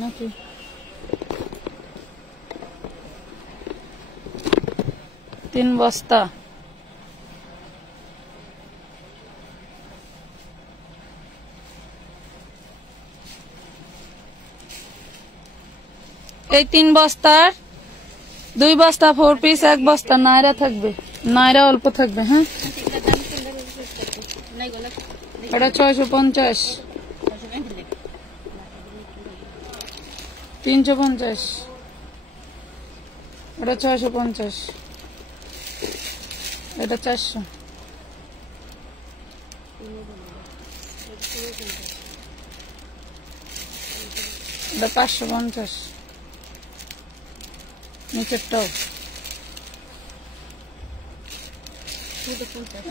নাকি 3 বস্তা এই 3 বস্তার 2 বস্তা 4 পিস 1 বস্তা নাইরা থাকবে নাইরা অল্প থাকবে হ্যাঁ এটা 650 350 এটা 650 এটা 400 এটা 550 নিচেরটাও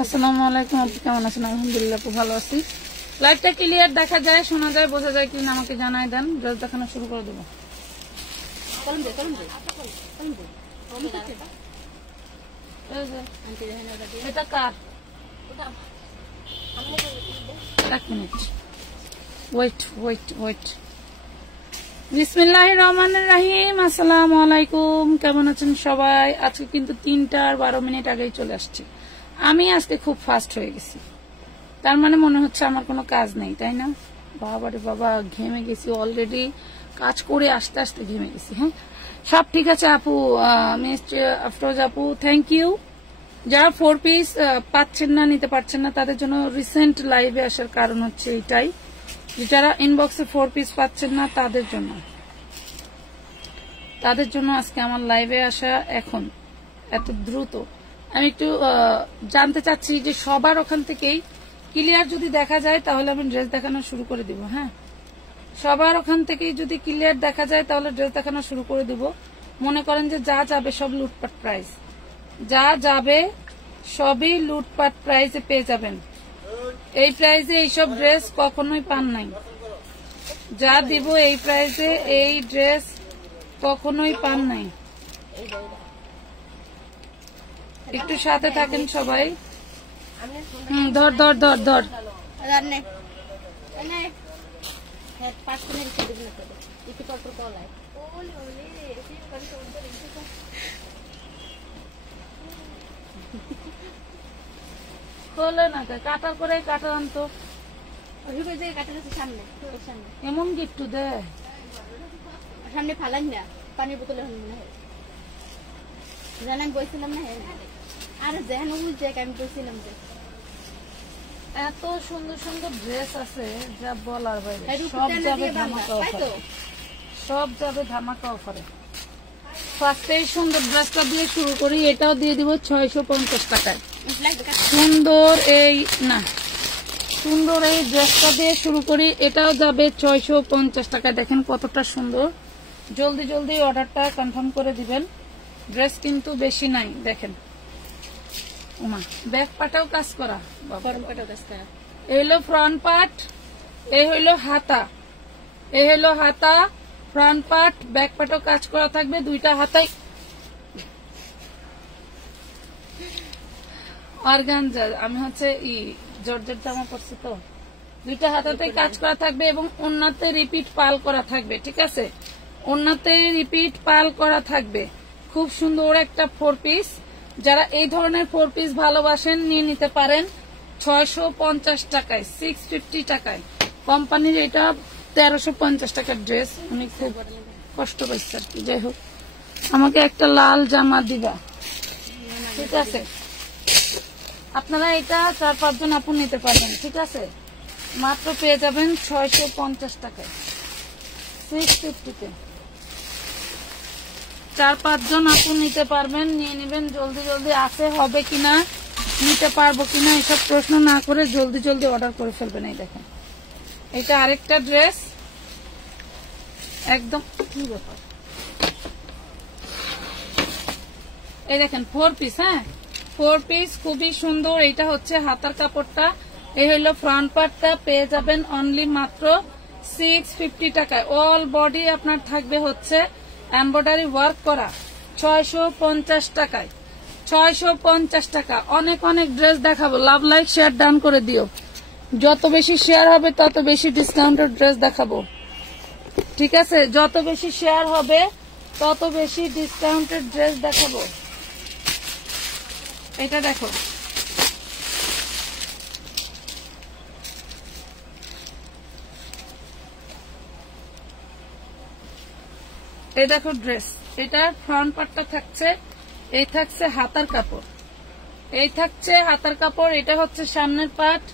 আসসালামু আলাইকুম আপনি কেমন আছেন আলহামদুলিল্লাহ খুব ভালো আছি লাইভটা ক্লিয়ার দেখা যায় শোনা যায় বোঝা যায় কিনা আমাকে জানাই দেন ড্রেস দেখানো শুরু করে দেব এটা কার এক মিনিট ওয়েট বিসমিল্লাহির রহমানির রহিম আসসালামু আলাইকুম কেমন আছেন সবাই আজকে কিন্তু 3:12 আগেই চলে আসছে আমি আজকে খুব ফাস্ট হয়ে গেছি তার মানে মনে হচ্ছে আমার কোনো কাজ নেই তাই না বাবারে বাবা ঘেমে গেছি অলরেডি কাজ করে আস্তে আস্তে ঘেমে গেছি হ্যাঁ সব ঠিক আছে আপু মিস্টার আফরোজ আপু থ্যাংক ইউ যারা 4 পিস পাচ্ছেন না নিতে পারছেন না তাদের জন্য রিসেন্ট লাইভে আসার কারণ হচ্ছে এইটাই যারা ইনবক্সে 4 পিস পাচ্ছেন না তাদের জন্য আজকে আমার লাইভে আসা এখন এত দ্রুত আমি একটু জানতে চাচ্ছি যে সবার ওখান থেকেই ক্লিয়ার যদি দেখা যায় তাহলে আমি ড্রেস দেখানো শুরু করে দিব হ্যাঁ সবার ওখান থেকেই যদি ক্লিয়ার দেখা যায় তাহলে ড্রেস দেখানো শুরু করে দিব মনে করেন যে যা যাবে সব লুটপাট প্রাইস যা যাবে সবই লুটপাট প্রাইসে পেয়ে যাবেন এই প্রাইসে এইসব ড্রেস কখনোই পান নাই যা দিব এই প্রাইসে এই ড্রেস কখনোই পান নাই একটু সাথে থাকেন সবাই ধর খোলে না কাটার করে কাটার আনতো এমন গিফট দে সামনে ফালান না পানির বোতলে জানেন বলছিলাম না আর যেন ওই জায়গায় আমি বলছিলাম যে এত সুন্দর সুন্দর ড্রেস আছে যা বলার বাইরে সব যাবে ধামাকা অফারে সব যাবে ধামাকা অফারে ফার্স্টে এই সুন্দর ড্রেসটা দিয়ে শুরু করি এটাও দিয়ে দিব 650 টাকায় সুন্দর এই ড্রেসটা দিয়ে শুরু করি এটাও যাবে 650 টাকায় দেখেন কতটা সুন্দর জলদি অর্ডারটা কনফার্ম করে দিবেন ড্রেস কিন্তু বেশি নাই দেখেন ওমা ব্যাক পাটাও কাজ করা এই হলো ফ্রন্ট পার্ট এই হইলো হাতা ফ্রন্ট পার্ট ব্যাক পাটাও কাজ করা থাকবে দুইটা হাতাই অর্গানজা আমি হচ্ছে জর্জেট জামা পরছি তো দুইটা হাতাতেই কাজ করা থাকবে এবং ওন্নাতে রিপিট পাল করা থাকবে ঠিক আছে ওন্নাতে রিপিট পাল করা থাকবে খুব সুন্দর একটা 4 পিস যারা এই ধরনের 4 পিস ভালোবাসেন নিয়ে নিতে পারেন 650 টাকায় 650 টাকায় কোম্পানির এটা 1350 টাকার ড্রেস আমি খুব কষ্ট পাইছি আর কি যাই হোক আমাকে একটা লাল জামা দিবা ঠিক আছে আপনারা এটা 4-5 জন আপু নিতে পারবেন ঠিক আছে মাত্র পেয়ে যাবেন 650 টাকায় 650 তে 4-5 জন আপু নিতে পারবেন নিয়ে নেবেন জলদি আসে হবে কিনা নিতে পারবো কিনা এসব প্রশ্ন না করে জলদি অর্ডার করে ফেলবেন এই দেখেন এটা আরেকটা ড্রেস একদম কি ব্যাপার এই দেখেন 4 পিস হ্যাঁ 4 পিস খুবই সুন্দর এটা হচ্ছে হাতার কাপড়টা এই হলো ফ্রন্ট পার্টটা পেয়ে যাবেন অনলি মাত্র 650 টাকায় অল বডি আপনার থাকবে হচ্ছে এমব্রয়ডারি ওয়ার্ক করা 650 টাকায় 650 টাকা অনেক ড্রেস দেখাবো লাভ লাইক শেয়ার ডান করে দিও যত বেশি শেয়ার হবে তত বেশি ডিসকাউন্টের ড্রেস দেখাবো ঠিক আছে, যত বেশি শেয়ার হবে তত বেশি ডিসকাউন্টেড ড্রেস দেখাবো। এটা দেখো, এই দেখো ড্রেস, এটার ফ্রন্ট পার্টটা থাকছে, এই থাকছে হাতার কাপড়, এই থাকছে হাতার কাপড়, এটা হচ্ছে সামনের পার্ট,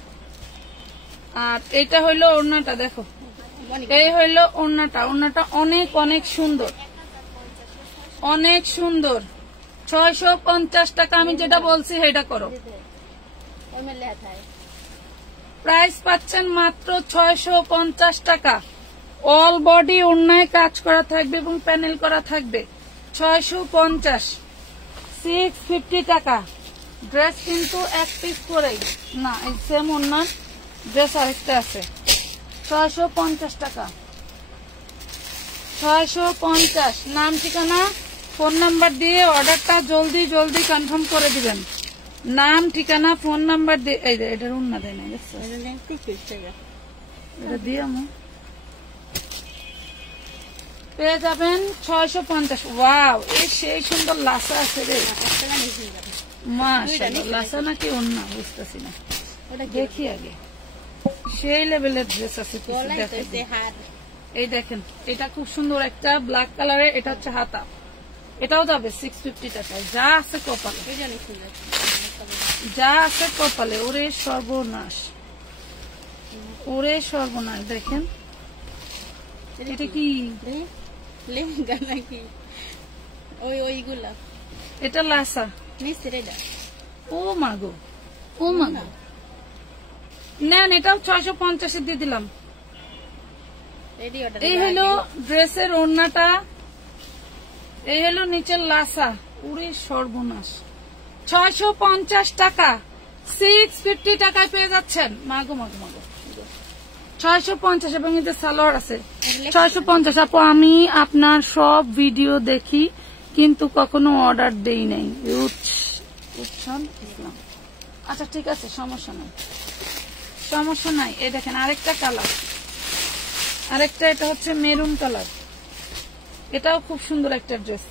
আর এটা হইলো ওড়নাটা। দেখো এই হইলো ওড়নাটা, ওড়নাটা অনেক অনেক সুন্দর, অনেক সুন্দর। 650 টাকা। আমি যেটা বলছি সেটা করো। প্রাইস পাচ্ছেন মাত্র 650 টাকা। অল বডি ওড়নায় কাজ করা থাকবে এবং প্যানেল করা থাকবে। 650, 650 টাকা। ড্রেস কিন্তু এক পিস করেই না, এই সেম ওড়নার ড্রেস আরেকটা আছে। 650 টাকা, 650। নাম ঠিকানা ফোন নাম্বার দিয়ে অর্ডারটা জলদি জলদি কনফার্ম করে দিবেন। নাম ঠিকানা ফোন নাম্বার দিয়ে, এই যে এটার উন্না দেয় না, এটা দিয়ে আমি পেয়ে যাবেন 650। ওয়াও, এই সেই সুন্দর লাসা আছে রে, মাশাআল্লাহ। লাসা নাকি ওন্না বুঝতেছি না, দেখি আগে। সেই লেভেলের ড্রেস আছে। এই দেখেন, এটা খুব সুন্দর একটা ব্ল্যাক কালারের, এটা হচ্ছে হাতা, এটাও যাবে 650 টাকায়। যা আছে কপালে, যা আছে কপালে। ওরে সর্বনাশ, ওরে সর্বনাশ। দেখেন এটা কি লেহেঙ্গা নাকি ওইগুলা? এটা লাসা। ও মাগো, ও মাগো। নেন, এটাও 650 দিয়ে দিলাম। এই হলো ড্রেসের ওড়নাটা, এই হলো নিচের লাসা। উড়ে সর্বনাশ, 650 টাকা, 650 টাকায় পেয়ে যাচ্ছেন। মাগো মাগো মাগো, 650। এবং এতে সালোয়ার আছে 650। আপু আমি আপনার সব ভিডিও দেখি কিন্তু কখনো অর্ডার দেই নাই। ইসলাম। আচ্ছা ঠিক আছে, সমস্যা নাই, সমস্যা নাই। এই দেখেন আরেকটা কালার, আরেকটা, এটা হচ্ছে মেরুন কালার। এটাও খুব সুন্দর একটা ড্রেস।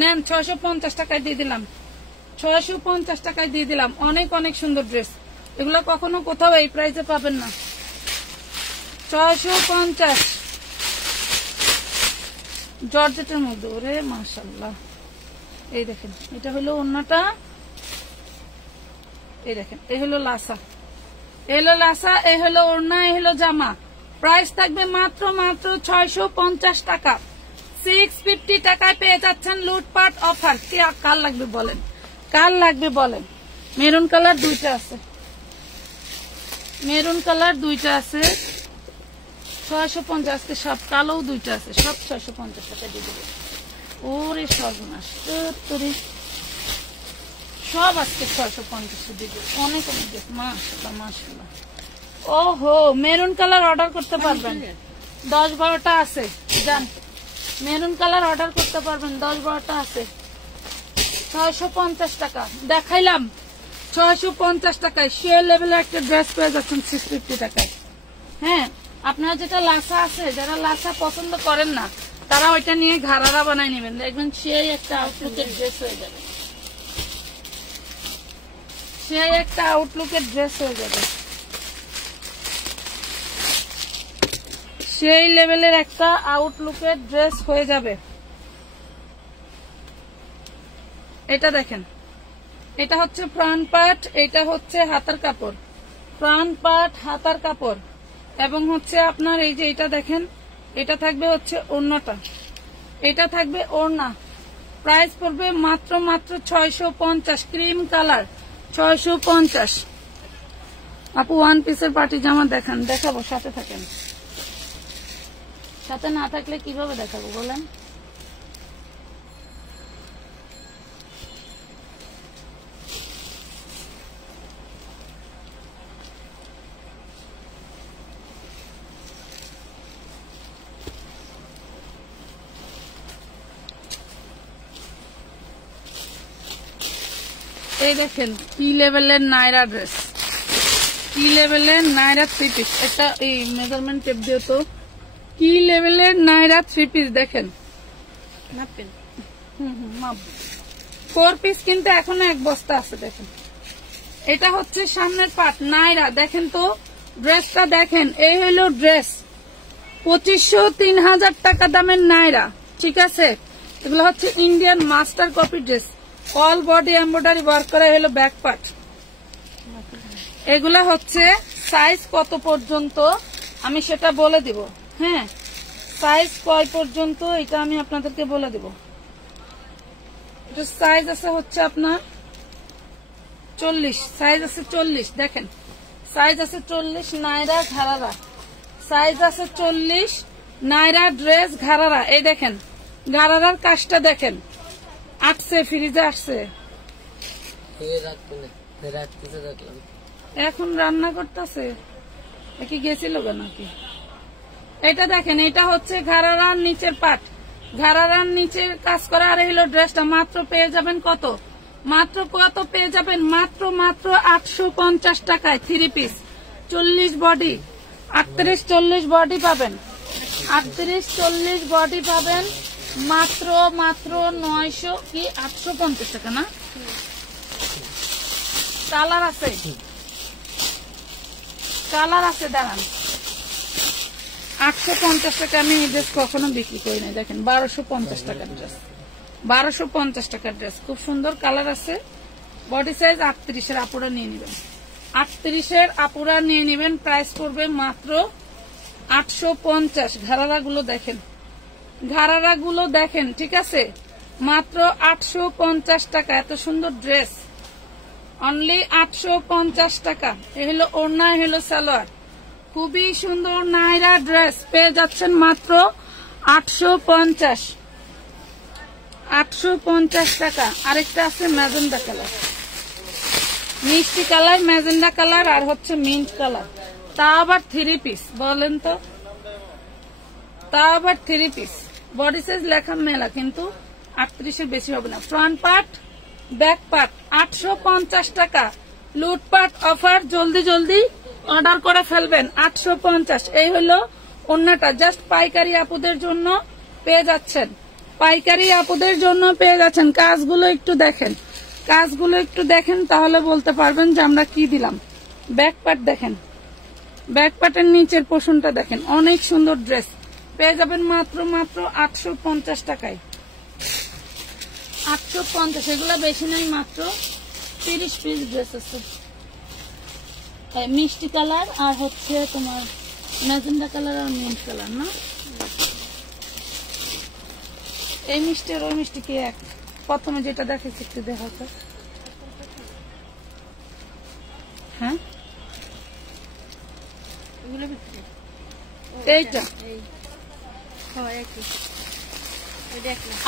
নেন, 650 টাকায় দিয়ে দিলাম, 650 টাকায় দিয়ে দিলাম। অনেক অনেক সুন্দর ড্রেস, এগুলো কখনো কোথাও এই প্রাইসে পাবেন না। 650 জর্জেটের মধ্যে। ওরে মাশাআল্লাহ। এই দেখেন, এটা হলো ওড়নাটা, এই দেখেন, এই হলো লাসা, এই হলো লাসা, এই হলো ওড়না, এই হলো জামা। প্রাইস থাকবে মাত্র মাত্র 650 টাকা। 650 টাকায় পেয়ে যাচ্ছেন লুটপাট অফার। কার লাগবে বলেন, কার লাগবে বলেন। মেরুন কালার দুইটা আছে, মেরুন কালার দুইটা আছে। 650 আজকে সব, কালোও দুইটা আছে, সব 650 টাকা দিয়ে দেবে। ওরে সর্বনাশ, সব আজকে 650 দিয়ে দেবে। অনেক অনেক মাশাআল্লাহ মাশাআল্লাহ। ওহো, মেরুন কালার অর্ডার করতে পারবেন, 10-12টা আছে। জান, মেরুন কালার অর্ডার করতে পারবেন, 10-12টা আছে। 650 টাকা দেখাইলাম, 650 টাকায় সে লেভেলের একটা ড্রেস পেয়ে যাচ্ছেন 650 টাকায়। হ্যাঁ, আপনারা যেটা লাসা আছে, যারা লাসা পছন্দ করেন না তারা ওইটা নিয়ে ঘাড়ারা বানাই নেবেন, দেখবেন সেই একটা আউটলুকের ড্রেস হয়ে যাবে, সেই একটা আউটলুকের ড্রেস হয়ে যাবে, সেই লেভেলের একটা আউটলুকের ড্রেস হয়ে যাবে। এটা দেখেন, এটা হচ্ছে ফ্রন্ট পার্ট, এটা হচ্ছে হাতার কাপড়, ফ্রন্ট পার্ট হাতার কাপড়, এবং হচ্ছে আপনার এই যে এটা দেখেন, এটা থাকবে হচ্ছে ওড়নাটা, এটা থাকবে ওড়না। প্রাইস পড়বে মাত্র মাত্র 650। Cream colour 650। আপু ওয়ান পিসের পার্টি জামা দেখান। দেখাবো, সাথে থাকেন। সাথে না থাকলে কিভাবে দেখাবো বলেন। এই দেখেন কি লেভেলের নায়রা ড্রেস, কি লেভেলের নায়রা থ্রি পিস। এটা এই মেজারমেন্ট টেপ দিও তো। কি লেভেলের নায়রা নাইরা 3 পিস দেখেন। মাপেন। 4 পিস কিন্তু এখনো এক বস্তা আছে দেখেন। এটা হচ্ছে সামনের পাট নাইরা, দেখেন তো ড্রেসটা দেখেন। এই হলো ড্রেস 2500-3000 টাকা দামের নাইরা, ঠিক আছে। এগুলো হচ্ছে Indian master copy dress, all body embroidery work করা হলো ব্যাক পার্ট। এগুলা হচ্ছে সাইজ কত পর্যন্ত আমি সেটা বলে দিব, হ্যাঁ সাইজ কয় পর্যন্ত এটা আমি আপনাদেরকে বলে দিব। এটা সাইজ আছে হচ্ছে আপনার 40, সাইজ আছে 40, দেখেন সাইজ আছে 40 নাইরা ঘাড়ারা, সাইজ আছে 40 নাইরা ড্রেস ঘাড়ারা। এই দেখেন ঘাড়ারার কাজটা দেখেন, আসছে ফ্রিজে আসছে, এখন রান্না করতেছে কি গেছিল নাকি। এটা দেখেন, এটা হচ্ছে ঘাড়ারার নিচের পাট, ঘাড়ারার নিচের কাজ করা। আর হলো ড্রেসটা মাত্র পেয়ে যাবেন কত, মাত্র কত পেয়ে যাবেন, মাত্র 850 টাকায় 3 পিস 40 বডি, 38-40 বডি পাবেন, 38-40 বডি পাবেন মাত্র 900 কি 850 টাকা না। কালার আছে, কালার আছে, দাঁড়ান 850 টাকা। আমি এই ড্রেস কখনো বিক্রি করি নাই, দেখেন 1250 টাকার ড্রেস, 1250 টাকার ড্রেস, খুব সুন্দর কালার আছে। বডি সাইজ 38 এর আপুরা নিয়ে নেবেন, 38 এর আপুরা নিয়ে নেবেন। প্রাইস পড়বে মাত্র 850। ঘাড়ারা গুলো দেখেন, ঘাড়ারা গুলো দেখেন, ঠিক আছে, মাত্র 850 টাকা। এত সুন্দর ড্রেস অনলি 850 টাকা। এ হলো ওড়না, এ হলো সালোয়ার, খুবই সুন্দর নাইরা ড্রেস পেয়ে যাচ্ছেন মাত্র 850 টাকা। আরেকটা আছে ম্যাজেন্ডা কালার, মিষ্টি কালার, ম্যাজেন্ডা কালার আর হচ্ছে মিন্ট কালার, তা আবার 3 পিস। বলেন তো, তা আবার 3 পিস। বডি সাইজ লেখা মেলা, কিন্তু 38 এর বেশি হবে না। ফ্রন্ট পার্ট ব্যাক পার্ট 850 টাকা। লুটপাট অফার, জলদি জলদি অর্ডার করে ফেলবেন। 850। এই হলো ওড়নাটা, জাস্ট পাইকারি আপুদের জন্য পেয়ে যাচ্ছেন, পাইকারি আপুদের জন্য পেয়ে যাচ্ছেন। কাজগুলো একটু দেখেন, কাজগুলো একটু দেখেন, তাহলে বলতে পারবেন যে আমরা কি দিলাম। ব্যাক পার্ট দেখেন, ব্যাক পার্টের নিচের পোর্শনটা দেখেন, অনেক সুন্দর ড্রেস পেয়ে যাবেন মাত্র 850 টাকায়। 850, এগুলো বেশি নাই, মাত্র 30 পিস ড্রেস আছে। মিষ্টি কালার আর হচ্ছে তোমার ম্যাজেন্ডা কালার আর মিন্ট কালার না। এই মিষ্টি আর ওই মিষ্টি কি এক? প্রথমে যেটা দেখেছি একটু দেখা তো, হ্যাঁ এইটা।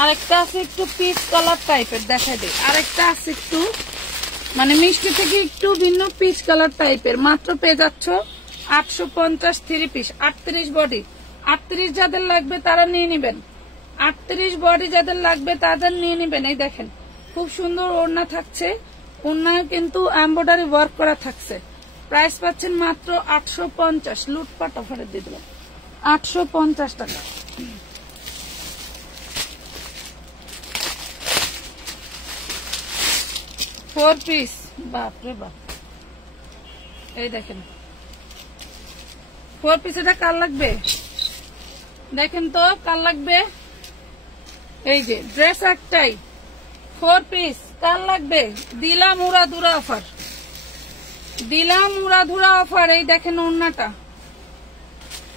আরেকটা আছে একটু পিচ কালার টাইপের, দেখা দেয়। আরেকটা আছে একটু মানে মিষ্টি থেকে একটু ভিন্ন পিচ কালার টাইপের, মাত্র পেয়ে যাচ্ছ 850 3 পিস। 38 বডি, 38 যাদের লাগবে তারা নিয়ে নেবেন, 38 বডি যাদের লাগবে তাদের নিয়ে নেবেন। এই দেখেন খুব সুন্দর ওড়না থাকছে, ওড়নায় কিন্তু এমব্রয়ডারি ওয়ার্ক করা থাকছে। প্রাইস পাচ্ছেন মাত্র 850। লুটপাট অফারে দিয়ে দিলাম 850 টাকা। ফোর পিস, বাপরে বাপ। এই দেখেন 4 পিস। এটা কার লাগবে দেখেন তো, কার লাগবে? এই যে ড্রেস একটাই, 4 পিস, কার লাগবে? দিলাম উড়াধুরা অফার, দিলাম উড়াধুরা অফার। এই দেখেন ওড়নাটা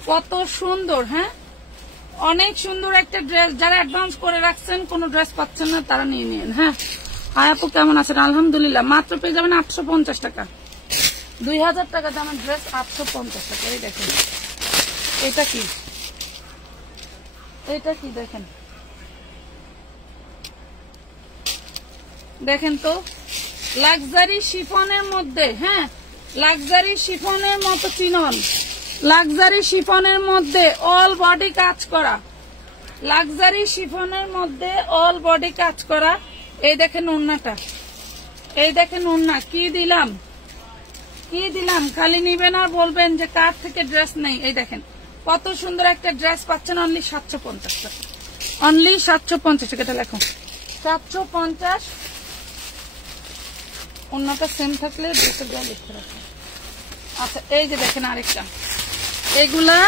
কত সুন্দর, হ্যাঁ অনেক সুন্দর একটা ড্রেস। যারা অ্যাডভান্স করে রাখছেন, কোনো ড্রেস পাচ্ছেন না, তারা নিয়ে নিন। হ্যাঁ হাই আপু, কেমন আছেন? আলহামদুলিল্লাহ। মাত্র পেয়ে যাবেন 850 টাকা। 2000 টাকা দামের ড্রেস 850 টাকা। এই দেখেন এটা কি, এটা কি দেখেন, দেখেন তো লাক্সারি শিফনের মধ্যে, হ্যাঁ লাক্সারি শিফনের মতো চিনন, লাক্সারি শিফনের মধ্যে অল বডি কাজ করা, লাক্সারি শিফনের মধ্যে অল বডি কাজ করা। এই দেখেন ওড়নাটা, এই দেখেন ওড়না, কি দিলাম, কি দিলাম। খালি নিবেন আর বলবেন যে কার থেকে ড্রেস নেই। এই দেখেন কত সুন্দর একটা ড্রেস পাচ্ছেন অনলি 750 টাকা, অনলি 750 টাকা। এটা লেখো 750। অন্যটা সেম থাকলে 200 টাকা লিখতে রাখো। আচ্ছা এই যে দেখেন আরেকটা, এগুলা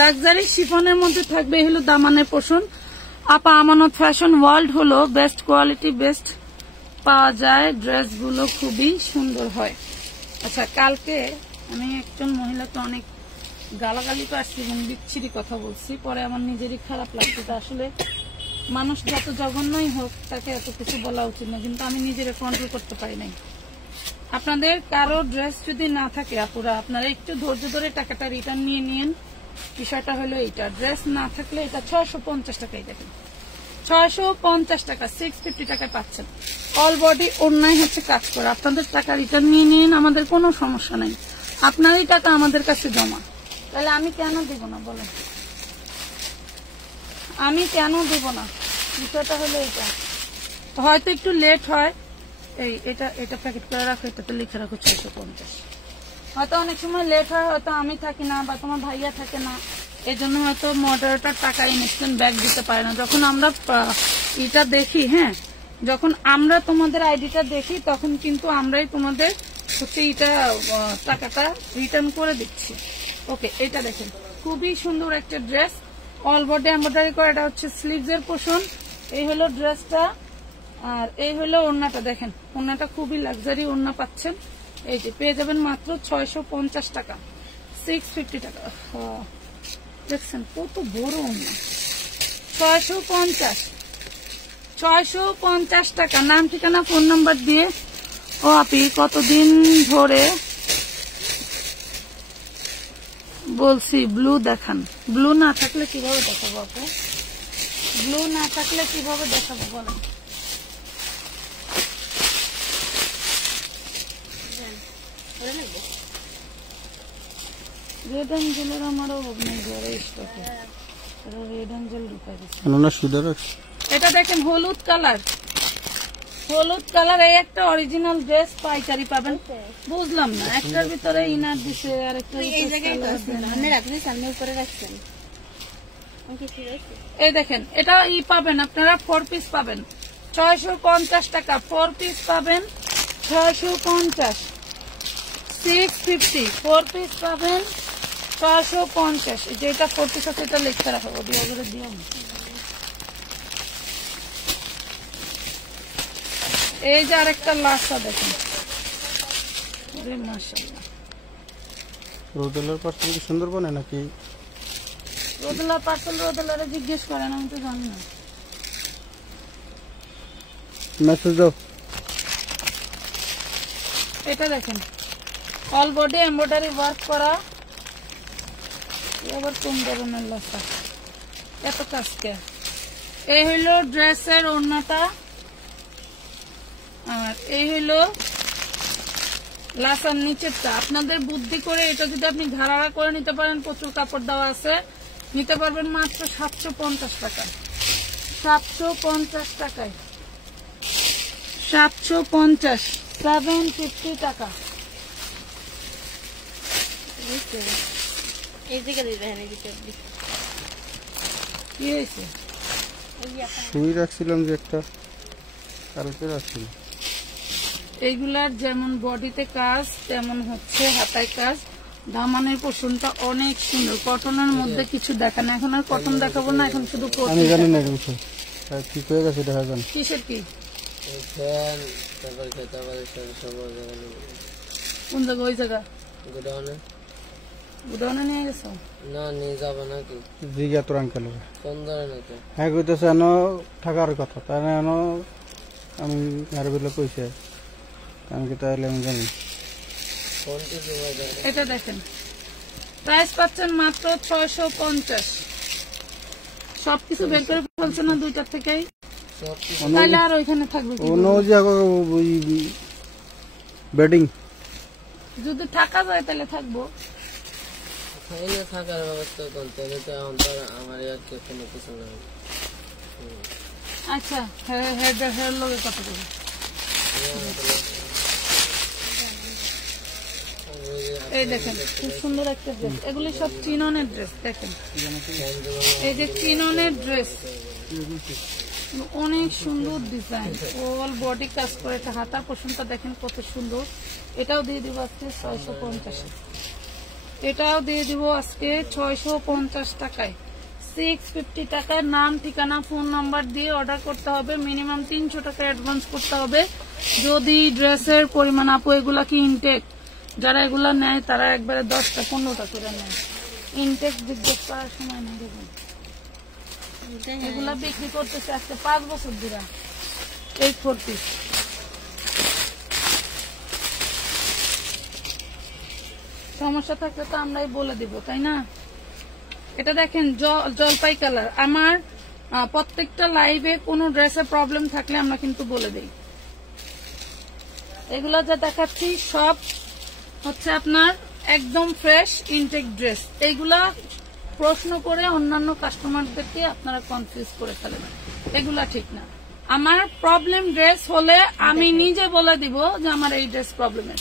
লাক্সারি শিফনের মধ্যে থাকবে। এই হলো দামানের পোষণ। আপা আমানত ফ্যাশন ওয়ার্ল্ড হলো বেস্ট কোয়ালিটি, বেস্ট পাওয়া যায়, ড্রেসগুলো খুবই সুন্দর হয়। আচ্ছা কালকে আমি একজন মহিলাকে অনেক গালাগালি করছি এবং বিচ্ছিরি কথা বলছি, পরে আমার নিজেরই খারাপ লাগছে। আসলে মানুষ যত জঘন্যই হোক তাকে এত কিছু বলা উচিত না, কিন্তু আমি নিজের কন্ট্রোল করতে পারি নাই। আপনাদের কারো ড্রেস যদি না থাকে আপুরা, আপনারা একটু ধৈর্য ধরে টাকাটা রিটার্ন নিয়ে নিন। বিষয়টা হলো এইটা, ড্রেস না থাকলে এটা 650 টাকাই দেখেন, 650 টাকা, 650 টাকায় পাচ্ছেন। অল বডি অন্যায় হচ্ছে কাজ করা। আপনাদের টাকা রিটার্ন নিয়ে নিন, আমাদের কোনো সমস্যা নাই। আপনারই টাকা আমাদের কাছে জমা, তাহলে আমি কেন দেব না বলেন? আমি কেন দেব না? বিষয়টা হলো এইটা। হয়তো একটু লেট হয়, এটা প্যাকেট করে রাখো, এটাতে লিখে রাখো 650। হয়তো অনেক সময় লেট হয়, হয়তো আমি থাকি না বা তোমার ভাইয়া থাকে না, এই জন্য হয়তো মডারেটর টাকা ইনস্ট্যান্ট ব্যাক দিতে পারে না। যখন আমরা এটা দেখি, হ্যাঁ যখন আমরা তোমাদের আইডিটা দেখি, তখন কিন্তু আমরাই তোমাদের হচ্ছে এটা টাকাটা রিটার্ন করে দিচ্ছি। ওকে, এটা দেখেন খুবই সুন্দর একটা ড্রেস, অল বডি এমব্রয়ডারি করা। এটা হচ্ছে স্লিভস এর পোর্শন। এই হলো ড্রেসটা, আর এই হলো ওড়নাটা। দেখেন ওড়নাটা খুবই লাক্সারি ওড়না পাচ্ছেন। এই যে পেয়ে যাবেন মাত্র 650 টাকা, 650 টাকা। দেখছেন কত বড় ওড়না, 650 টাকা। নাম ঠিকানা ফোন নাম্বার দিয়ে। ও আপনি কতদিন ধরে বলছি ব্লু দেখান, ব্লু না থাকলে কিভাবে দেখাবো আপু? ব্লু না থাকলে কিভাবে দেখাবো বলেন? রেড অ্যাঞ্জেলের আমারও স্টকে রেড অ্যাঞ্জেল ঢুকাই দিচ্ছে। এটা দেখেন হলুদ কালার, হলুদ কালার। এই একটা অরিজিনাল ড্রেস পাইকারি পাবেন। বুঝলাম না, একটার ভিতরে ইনার দিছে আর একটা এই দেখেন, এটা পাবেন আপনারা 4 পিস পাবেন 650 টাকা, 4 পিস পাবেন 650, 650, 4 পিস পাবেন 650। যেটা 4 পিস আছে এটা লিখতে রাখবো, দিয়ে দিও। এই যে আরেকটা লাসা দেখেন, মাশাআল্লাহ। রোদেলার পার্সেল কি সুন্দরবনে নাকি? রোদেলার পার্সেল রোদেলারে জিজ্ঞেস করেন, আমি তো জানি না। মেসেজ দাও। এটা দেখেন অল বডি এমব্রয়ডারি ওয়ার্ক করা। এবার কোন ধরনের লাসা, এত কাজকে। এই হইল ড্রেসের ওড়নাটা, আর এই হইলো লাসার নিচেরটা। আপনাদের বুদ্ধি করে এটা যদি আপনি ঘাড়া করে নিতে পারেন, প্রচুর কাপড় দেওয়া আছে, নিতে পারবেন মাত্র 750 টাকা, 750 টাকায়, 750, 750 টাকা। কি হয়েছে? শুই রাখছিলাম যে একটা, কালকে রাখছিলাম। এইগুলার যেমন বডিতে কাজ, তেমন হচ্ছে হাতায় কাজ। দামানের পোষণটা অনেক সুন্দর, কটনের মধ্যে কিছু দেখা না। এখন আর কটন দেখাবো না, এখন শুধু আমি জানি না বিষয় ঠিক হয়ে গেছে, দেখা যান। কিসের কি কোন জায়গা? ওই জায়গা গুডাউনে নিয়ে গেছো? না নিয়ে যাবো নাকি? জিগা তোর আঙ্কেল কোন ধরনের তো? হ্যাঁ কইতেছে এনো থাকার কথা, তাই না? এনো আমি আর বলে কইছে, আমি কি তাহলে আমি জানি। এটা দেখেন প্রাইস পাচ্ছেন মাত্র 650। সবকিছু বের করে ফেলছে না দুইটার থেকেই, তাহলে আর ওইখানে থাকবে কি? বেডিং যদি থাকা যায় তাহলে থাকবো। থাকার ব্যবস্থা করতে হবে তো, এখন তো আমার আর কোনো কিছু নাই। আচ্ছা হেড লোকের কত করে? এই দেখেন খুব সুন্দর একটা ড্রেস, এগুলি সব চিননের ড্রেস। দেখেন এই যে চিননের ড্রেস, অনেক সুন্দর ডিজাইন, অল বডি কাজ করে। এটা হাতার পোর্শনটা দেখেন কত সুন্দর। এটাও দিয়ে দিব আজকে 650, এটাও দিয়ে দিব আজকে 650 টাকায়, 650 টাকায়। নাম, ঠিকানা, ফোন নাম্বার দিয়ে অর্ডার করতে হবে। মিনিমাম 300 টাকা অ্যাডভান্স করতে হবে। যদি ড্রেসের পরিমাণ, আপু এগুলা কি ইনটেক, যারা এগুলা নেয় তারা একবারে 10টা 15টা করে নেয়। ইনটেক জিজ্ঞেস করার সময় নেই। দেখুন এগুলা বিক্রি করতেছে আজকে 5 বছর ধরে। 8 পিস সমস্যা থাকলে তো আমরাই বলে দিব, তাই না? এটা দেখেন জলপাই কালার। আমার প্রত্যেকটা লাইভে কোনো ড্রেসে প্রবলেম থাকলে আমরা কিন্তু বলে দিই। এগুলা যা দেখাচ্ছি সব হচ্ছে আপনার একদম ফ্রেশ ইনটেক ড্রেস। এইগুলা প্রশ্ন করে অন্যান্য কাস্টমারদেরকে আপনারা কনফিউজ করে ফেলেন, এগুলা ঠিক না। আমার প্রবলেম ড্রেস হলে আমি নিজে বলে দিব যে আমার এই ড্রেস প্রবলেমের।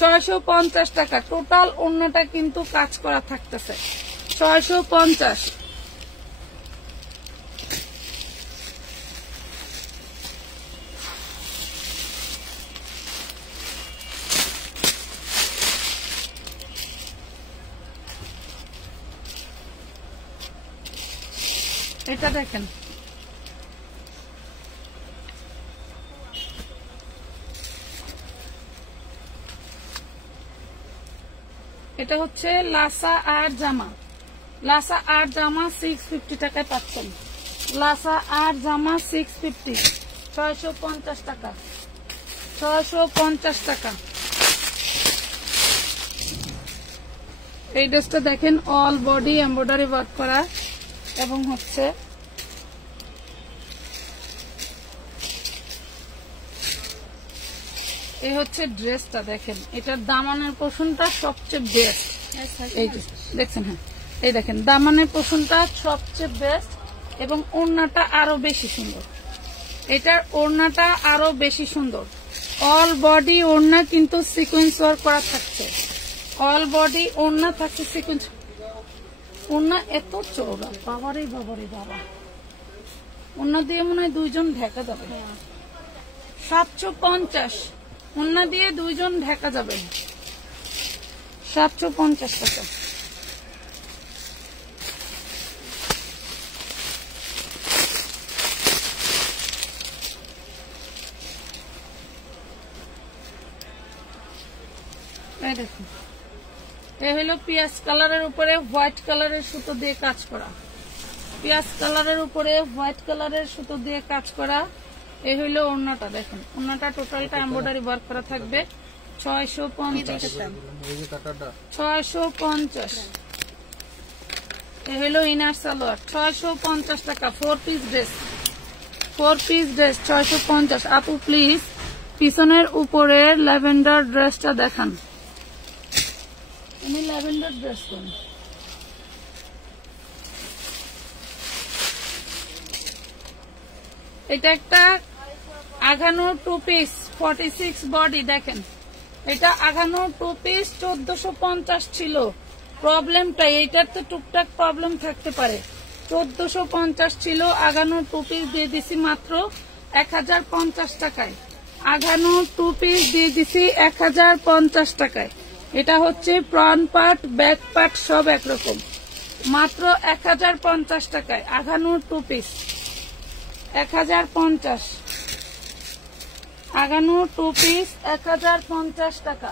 650 টাকা টোটাল, অন্যটা কিন্তু কাজ করা থাকতেছে 650। এটা দেখেন এটা হচ্ছে লাসা আর জামা। লাসা আর জামা 650 টাকায় পাচ্ছেন। লাসা আর জামা 650, 650 টাকা, 650 টাকা। এই ড্রেসটা দেখেন অল বডি এমব্রয়ডারি ওয়ার্ক করা এবং হচ্ছে এই হচ্ছে ড্রেসটা দেখেন। এটার দামানের পোর্শনটা সবচেয়ে বেস্ট। এই যে দেখছেন, হ্যাঁ এই দেখেন দামানের পোর্শনটা সবচেয়ে বেস্ট এবং ওড়নাটা আরো বেশি সুন্দর। এটার ওড়নাটা আরো বেশি সুন্দর। অল বডি ওড়না কিন্তু সিকোয়েন্স ওয়ার্ক করা থাকছে। অল বডি ওড়না থাকছে সিকোয়েন্স। ওড়না এত চওড়া, বাবারে বাবারে বাবা, ওড়না দিয়ে মনে হয় 2 জন ঢাকা যাবে। 750 ওড়না দিয়ে 2 জন ঢাকা যাবে। 750 টাকা। এই দেখুন এ হলো পিয়াজ কালারের উপরে হোয়াইট কালারের সুতো দিয়ে কাজ করা। পিয়াজ কালারের উপরে হোয়াইট কালারের সুতো দিয়ে কাজ করা। এই হইলো ওড়নাটা দেখুন, ওড়নাটা টোটালটা এমব্রয়ডারি ওয়ার্ক করা থাকবে। 650। এই হইলো ইনার সালোয়ার 650 টাকা। 4 পিস ড্রেস, 4 পিস ড্রেস 650। আপু প্লিজ পিছনের উপরের ল্যাভেন্ডার ড্রেসটা দেখান। আমি ল্যাভেন্ডার ড্রেস করি। এটা একটা আঘানো 2 পিস 46 বডি দেখেন। এটা আঘানো 2 পিস 1450 ছিল। প্রবলেমটা এইটার তো টুকটাক প্রবলেম থাকতে পারে। 1450 ছিল, আঘানো 2 পিস দিয়ে দিছি মাত্র 1050 টাকায়। আঘানো 2 পিস দিয়ে দিছি 1050 টাকায়। এটা হচ্ছে ফ্রন্ট পার্ট ব্যাক পার্ট সব একরকম, মাত্র 1050 টাকায়। আঘানো 2 পিস 1050। আগানো 2 পিস 1050 টাকা।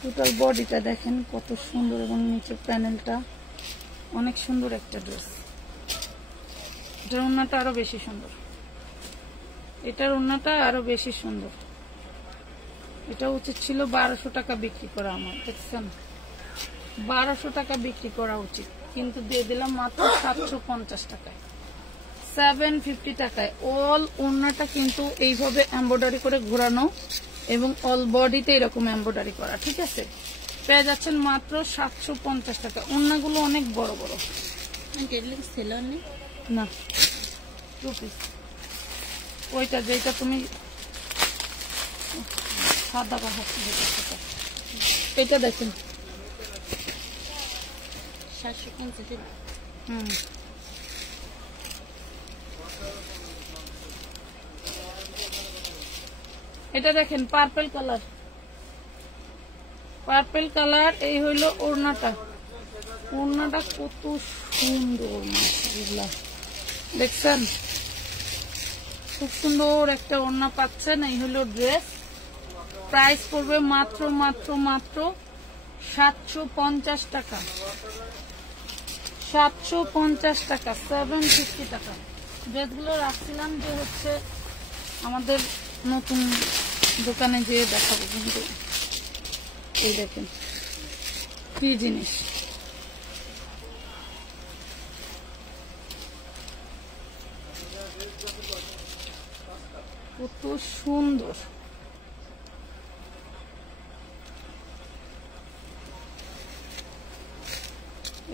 টোটাল বডিটা দেখেন কত সুন্দর এবং নিচের প্যানেলটা অনেক সুন্দর একটা ড্রেস। এটার ওড়নাটা আরো বেশি সুন্দর। এটার ওড়নাটা আরো বেশি সুন্দর। এটা উচিত ছিল 1200 টাকা বিক্রি করা। আমার দেখছেন 1200 টাকা বিক্রি করা উচিত, কিন্তু দিয়ে দিলাম মাত্র 750 টাকায়, 750 টাকায়। অল ওড়নাটা কিন্তু এইভাবে এমব্রয়ডারি করে ঘোরানো এবং অল বডিতে এরকম এমব্রয়ডারি করা, ঠিক আছে? পেয়ে যাচ্ছেন মাত্র 750 টাকা। ওড়নাগুলো অনেক বড় বড়, কেটলে সেলর নেই না 2 পিস। ওইটা যেটা তুমি সাদা বাহাচ্ছি এটা দেখেন 750 হুম। এটা দেখেন পার্পল কালার, পার্পল কালার। এই হইলো ওড়নাটা, ওড়নাটা কত সুন্দর মাশাআল্লাহ, দেখছেন খুব সুন্দর একটা ওড়না পাচ্ছেন। এই হলো ড্রেস, প্রাইস পড়বে মাত্র মাত্র মাত্র 750 টাকা, 750 টাকা, 750 টাকা। ড্রেসগুলো রাখছিলাম যে হচ্ছে আমাদের নতুন দোকানে যেয়ে দেখাবো, কিন্তু এই দেখেন কি জিনিস, কত সুন্দর।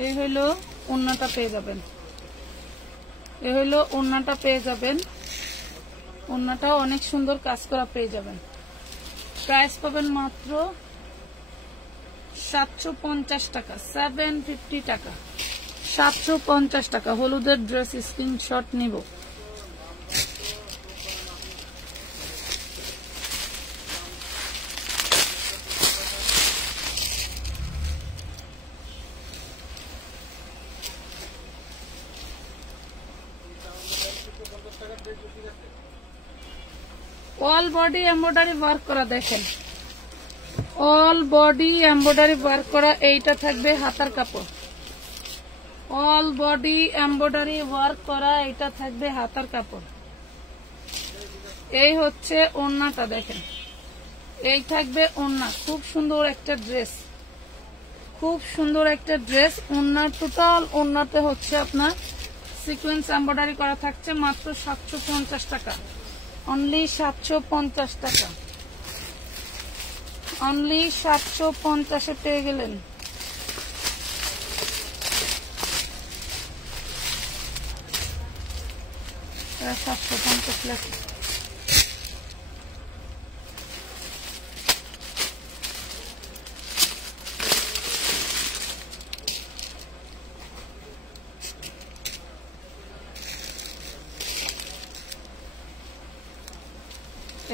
এই হইলো ওড়নাটা পেয়ে যাবেন, এই হইলো ওড়নাটা পেয়ে যাবেন। ওড়নাটাও অনেক সুন্দর কাজ করা পেয়ে যাবেন। প্রাইস পাবেন মাত্র 750 টাকা, 750 টাকা, 750 টাকা। হলুদের ড্রেস স্ক্রিনশট নিব। অল বডি এমব্রয়ডারি ওয়ার্ক করা, দেখেন অল বডি এমব্রয়ডারি ওয়ার্ক করা। এইটা থাকবে হাতার কাপড়, অল বডি এমব্রয়ডারি ওয়ার্ক করা, এটা থাকবে হাতার কাপড়। এই হচ্ছে ওড়নাটা, দেখেন এই থাকবে ওড়না। খুব সুন্দর একটা ড্রেস, খুব সুন্দর একটা ড্রেস। ওড়না টোটাল ওড়নাতে হচ্ছে আপনার সিকোয়েন্স এমব্রয়ডারি করা থাকছে মাত্র 750 টাকা, অনলি 750 টাকা, অনলি 750-এ পেয়ে গেলেন। এটা 750 লেখা।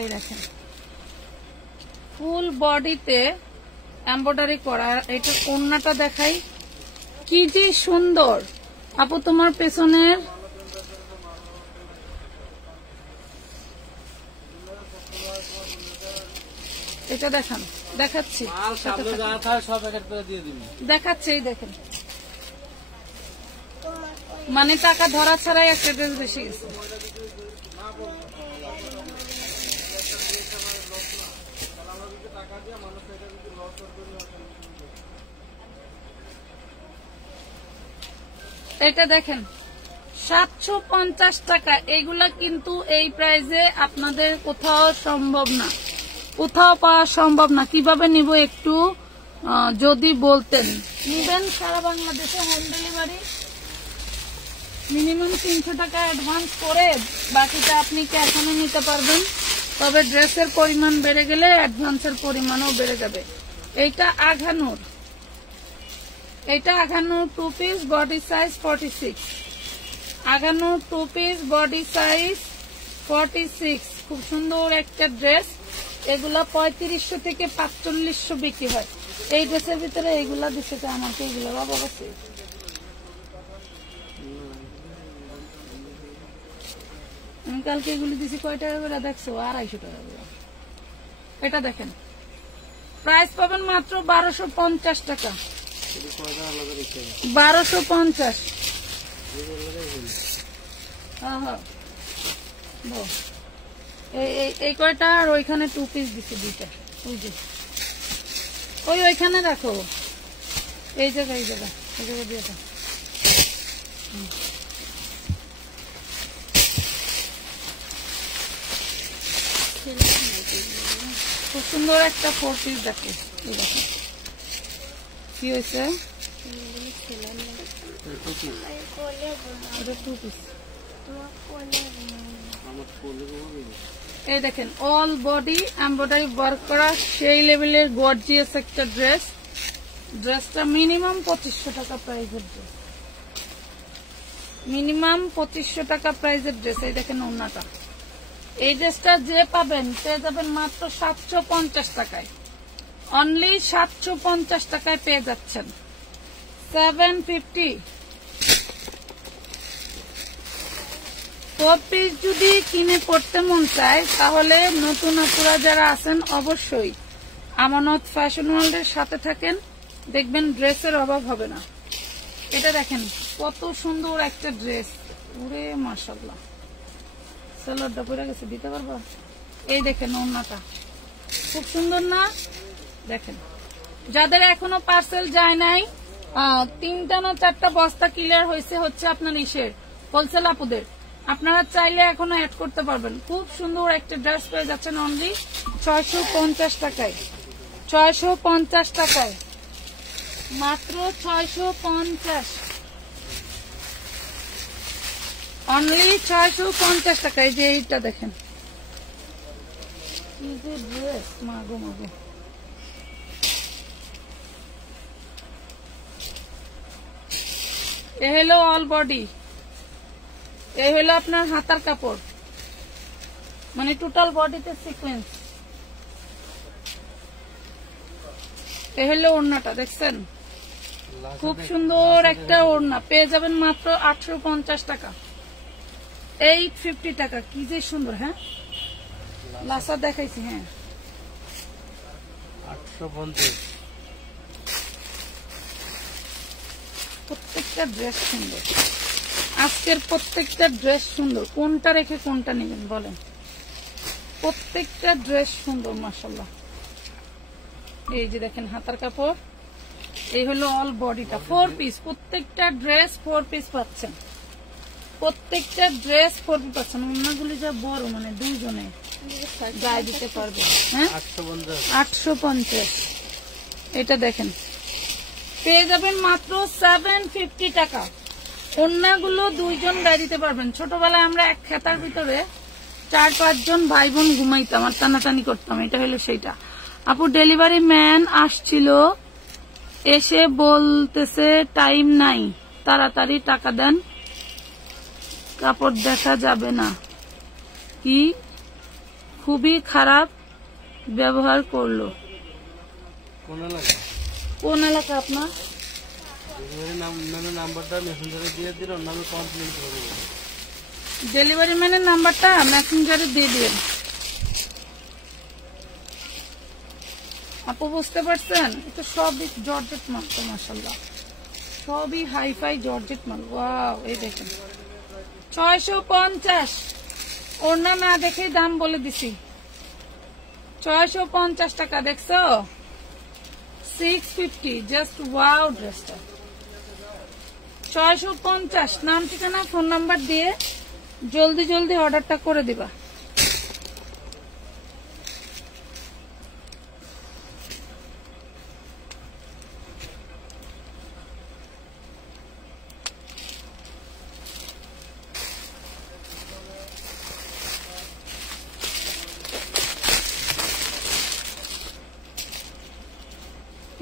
এই দেখেন ফুল বডিতে এমব্রয়ডারি করা। এটা ওড়নাটা দেখাই, কি যে সুন্দর। আপু তোমার পেছনের এটা দেখান, দেখাচ্ছি দেখাচ্ছি। এই দেখেন মানে টাকা ধরা ছাড়াই একটা ড্রেস বেশি গেছে। এটা দেখেন 750 টাকা। এইগুলা কিন্তু এই প্রাইসে আপনাদের কোথাও সম্ভব না, কোথাও পাওয়া সম্ভব না। কিভাবে নিব একটু যদি বলতেন। নিবেন সারা বাংলাদেশে হোম ডেলিভারি, মিনিমাম 300 টাকা অ্যাডভান্স করে বাকিটা আপনি ক্যাশ অনে নিতে পারবেন। তবে ড্রেসের পরিমাণ বেড়ে গেলে অ্যাডভান্সের পরিমাণও বেড়ে যাবে। এইটা আঘানুর, এটা আঘানুর 2 piece body size 46, আঘানুর 2 piece body size 46। খুব সুন্দর একটা ড্রেস। এগুলা 3500 থেকে 4500 বিক্রি হয়। এই ড্রেসের ভিতরে এইগুলা দিচ্ছে আমাকে, এইগুলো বাবা বসে। আমি কালকে এগুলি দিছি কয় টাকা করে দেখছো? 250 টাকা করে। এটা দেখেন প্রাইস পাবেন মাত্র 1250 টাকা, 1250। এই কয়টা আর ওইখানে 2 পিস দিচ্ছে 2টা। ওই যে ওইখানে রাখো, এই জায়গা এই জায়গা এই জায়গা দিয়ে দাও। খুব সুন্দর একটা 4 পিস দেখো। এই দেখো কি হয়েছে, এটা 2 পিস। আমার কোলে এই দেখেন অল বডি এমব্রয়ডারি ওয়ার্ক করা সেই লেভেলের গর্জিয়াস একটা ড্রেস। ড্রেসটা মিনিমাম 2500 টাকা প্রাইসের ড্রেস, মিনিমাম 2500 টাকা প্রাইসের ড্রেস। এই দেখেন ওড়নাটা। এই ড্রেসটা যে পাবেন পেয়ে যাবেন মাত্র 750 টাকায়, অনলি 750 টাকায় পেয়ে যাচ্ছেন। 750 4 পিস যদি কিনে পড়তে মন চায় তাহলে নতুন আপুরা যারা আছেন অবশ্যই আমানত ফ্যাশন ওয়ার্ল্ডের সাথে থাকেন, দেখবেন ড্রেসের অভাব হবে না। এটা দেখেন কত সুন্দর একটা ড্রেস, ওরে মাশাআল্লাহ। সালোয়ারটা পরে গেছে, দিতে পারবা? এই দেখেন ওড়নাটা খুব সুন্দর না? দেখেন যাদের এখনো পার্সেল যায় নাই, 3টা না 4টা বস্তা ক্লিয়ার হয়েছে হচ্ছে আপনার ইসের হোলসেল আপুদের, আপনারা চাইলে এখনো অ্যাড করতে পারবেন। খুব সুন্দর একটা ড্রেস পেয়ে যাচ্ছেন অনলি 650 টাকায়, 650 টাকায়, মাত্র 650, অনলি 650 টাকায়। যে এইটা দেখেন কি যে ড্রেস, মাগো মাগো। এ হলো অল বডি, এই হলো আপনার হাতার কাপড়, মানে টোটাল বডিতে সিকোয়েন্স। এই হলো ওড়নাটা, দেখছেন খুব সুন্দর একটা ওড়না পেয়ে যাবেন মাত্র 850 টাকা, 850 টাকা। কি যে সুন্দর, হ্যাঁ লাসা দেখাইছি, হ্যাঁ 850। প্রত্যেকটা ড্রেস সুন্দর, আজকের প্রত্যেকটা ড্রেস সুন্দর। কোনটা রেখে কোনটা নেবেন বলেন? প্রত্যেকটা ড্রেস সুন্দর মাশাআল্লাহ। এই যে দেখেন হাতার কাপড়, এই হলো অল বডিটা 4 পিস, প্রত্যেকটা ড্রেস 4 পিস পাচ্ছেন, প্রত্যেকটা ড্রেস 4 পিস পাচ্ছেন। ওনাগুলি যা বড়, মানে দুইজনে গায়ে দিতে পারবে। হ্যাঁ 850। এটা দেখেন পেয়ে যাবেন মাত্র 750 টাকা। ওড়নাগুলো দুইজন গায়ে দিতে পারবেন। ছোটবেলায় আমরা এক খেতার ভিতরে 4-5 জন ভাই বোন ঘুমাইতাম আর টানাটানি করতাম, এটা হলো সেইটা। আপু ডেলিভারি ম্যান আসছিল, এসে বলতেছে টাইম নাই, তাড়াতাড়ি টাকা দেন, কাপড় দেখা যাবে না। কি খুবই খারাপ ব্যবহার করলো। কোন এলাকা আপনার? ডেলিভারি ম্যানের নাম্বারটা মেসেঞ্জারে দিয়ে দিন। আপু বুঝতে পারছেন? এটা সবই জর্জেট মাল তো মাশাআল্লাহ, সবই হাইফাই জর্জেট মাল। ওয়াও, এই দেখেন 650। ওড়না না দেখেই দাম বলে দিছি, 650 টাকা। দেখছো 650, জাস্ট ওয়াও ড্রেসটা 650। নাম ঠিকানা ফোন নাম্বার দিয়ে জলদি জলদি অর্ডারটা করে দিবা।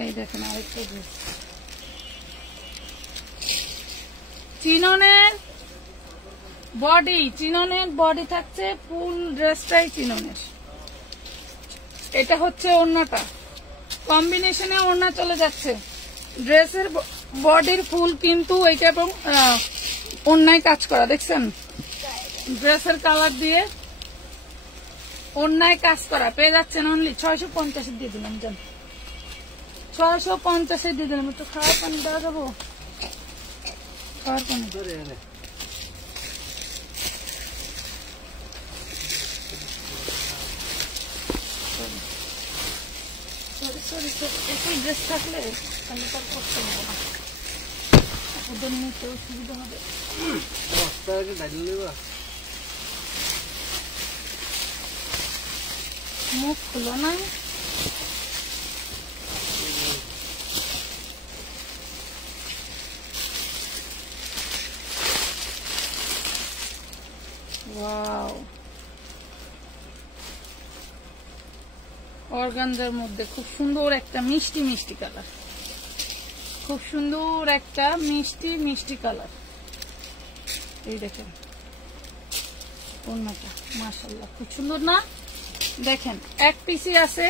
এই দেখেন আরেকটা ড্রেস, চিননের বডি, চিননের বডি থাকছে, ফুল ড্রেসটাই চিননের। এটা হচ্ছে ওড়নাটা, কম্বিনেশনে ওড়না চলে যাচ্ছে। ড্রেসের বডির ফুল কিন্তু এইটা এবং ওড়নায় কাজ করা, দেখছেন ড্রেসের কালার দিয়ে ওড়নায় কাজ করা পেয়ে যাচ্ছেন অনলি 650 দিয়ে দিলাম। জান 650 দিয়ে দিলাম। একটু খাওয়ার পানি দেওয়া যাবো? খাওয়ার পানি একই ড্রেস থাকলে আমি তার করতে পারবো না, ওদের নিতে অসুবিধা হবে। মুখ খুলো না, অর্গানজার মধ্যে খুব সুন্দর একটা মিষ্টি মিষ্টি কালার, খুব সুন্দর একটা মিষ্টি মিষ্টি কালার। এই দেখেন ওড়নাটা, মাশাআল্লাহ খুব সুন্দর না? দেখেন এক পিসি আছে,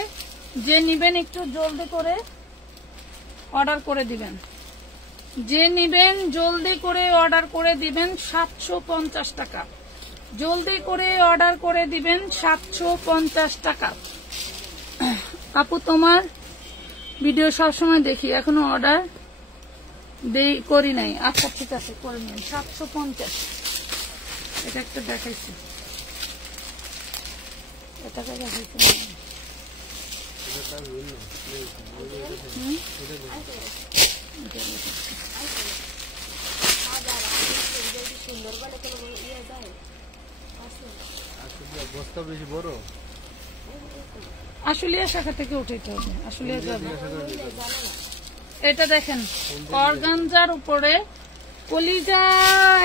যে নিবেন একটু জলদি করে অর্ডার করে দিবেন, যে নিবেন জলদি করে অর্ডার করে দিবেন। 750 টাকা, জলদি করে অর্ডার করে দিবেন 750 টাকা। আপু তোমার ভিডিও সবসময় দেখি, এখনো অর্ডার করি নাই। আচ্ছা ঠিক আছে, করে নিন। 750, এটা একটা দেখাইছি, এটাকে দেখাইছি। সুন্দর বলে কোনো ইয়ে যায় বস্তা বেশি বড়, আশুলিয়া শাখা থেকে উঠাইতে হবে, আশুলিয়া যাবে। এটা দেখেন অর্গানজার উপরে কলিজা,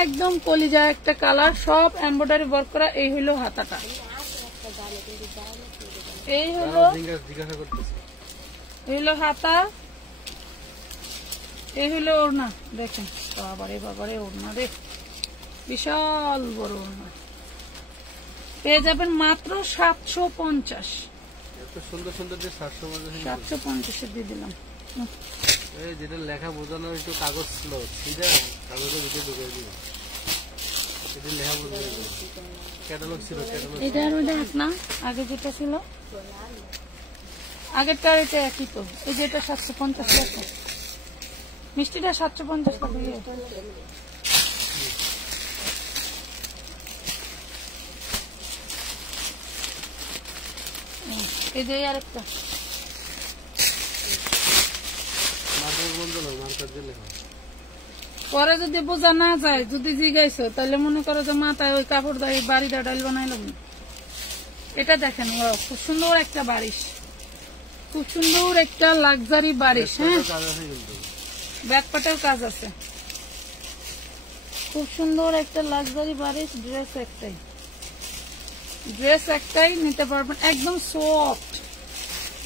একদম কলিজা একটা কালার, সব এমব্রয়ডারি ওয়ার্ক করা। এই হলো হাতাটা, এই হলো হাতা, এই হলো ওড়না। দেখেন বাবারে ওড়না রে, বিশাল বড় ওড়না। পেয়ে যাবেন মাত্র 750। এত সুন্দর সুন্দর যে 750 দিয়ে দিলাম। এই যেটা লেখা বোঝানো একটু কাগজ ছিল, সিধা কাগজের ভিতরে ঢুকিয়ে দিব, এটা লেখা বোঝানো ক্যাটালগ ছিল, ক্যাটালগ। এটা আর ওইটা এক না, আগে যেটা ছিল আগেরটা এটা একই তো। এই যে এটা 750 টাকা, মিষ্টিটা 750 টাকা। এই যে আরেকটা পরে যদি বোঝা না যায়, যদি জিগাইছো তাহলে মনে করো যে মাথায় ওই কাপড় দিয়ে বাড়িটা ডাইল বানাইলাম। এটা দেখেন খুব সুন্দর একটা বারিশ, খুব সুন্দর একটা লাক্সারি বারিশ। হ্যাঁ, ব্যাকপাটেও কাজ আছে, খুব সুন্দর একটা লাক্সারি বারিশ। ড্রেস একটাই নিতে পারবেন, একদম সফট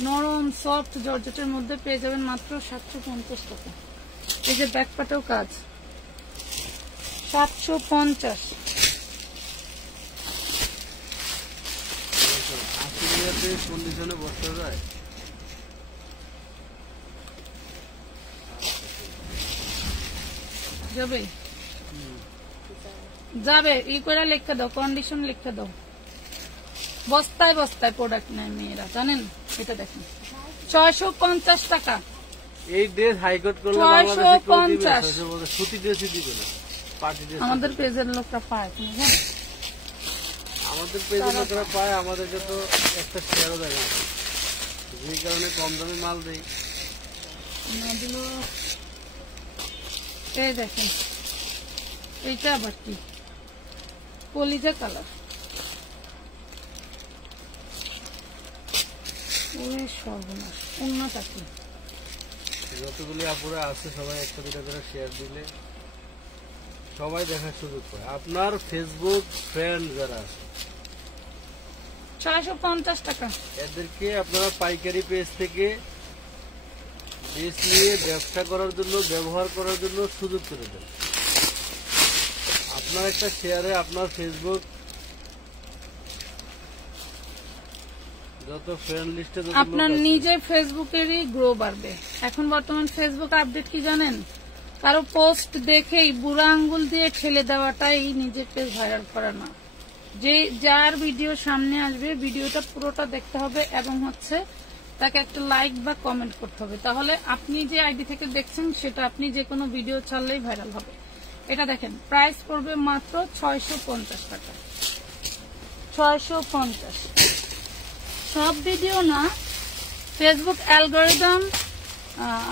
নরম সফট জর্জেটের মধ্যে পেয়ে যাবেন মাত্র 750 টাকা। এই যে ব্যাকপাটেও কাজ, 750। কন্ডিশনে বসতে যায়, যাবে ই করে লিখে দাও, কন্ডিশন লিখে দাও। বস্তায় বস্তায় প্রোডাক্ট নেয় মেয়েরা, জানেন। এটা দেখেন 650 টাকা। এই ড্রেস হাইকোর্ট করলে 650 সুতি ড্রেসই দিবে না, পার্টি ড্রেস। আমাদের পেজের লোকরা পায়, তুমি জানো? আমাদের পেজের লোকরা পায়, আমাদেরকে তো একটা শেয়ারও দেয় না, যে কারণে কম দামে মাল দেয় না দিল। এই দেখেন এইটা আবার কি, কলিজা কালার। ওরে সর্বনাশ, অন্যটা কি? যতগুলি আপুরা আছে সবাই একটা দুটা করে শেয়ার দিলে সবাই দেখার সুযোগ পায়। আপনার ফেসবুক ফ্রেন্ড যারা আছে 650 টাকা। এদেরকে আপনারা পাইকারি পেজ থেকে ড্রেস নিয়ে ব্যবসা করার জন্য, ব্যবহার করার জন্য সুযোগ করে দেন। আপনার একটা শেয়ারে আপনার ফেসবুক যত ফ্রেন্ড লিস্টে আপনার নিজের ফেসবুকেরই গ্রো বাড়বে। এখন বর্তমান ফেসবুক আপডেট কি জানেন? কারো পোস্ট দেখেই বুড়া আঙ্গুল দিয়ে ঠেলে দেওয়াটাই নিজের পেজ ভাইরাল করা না। যে যার ভিডিও সামনে আসবে ভিডিওটা পুরোটা দেখতে হবে এবং তাকে একটা লাইক বা কমেন্ট করতে হবে, তাহলে আপনি যে আইডি থেকে দেখছেন সেটা আপনি যে কোনো ভিডিও ছাড়লেই ভাইরাল হবে। এটা দেখেন প্রাইস পড়বে মাত্র 650 টাকা। 650। সব ভিডিও না, ফেসবুক অ্যালগরিদম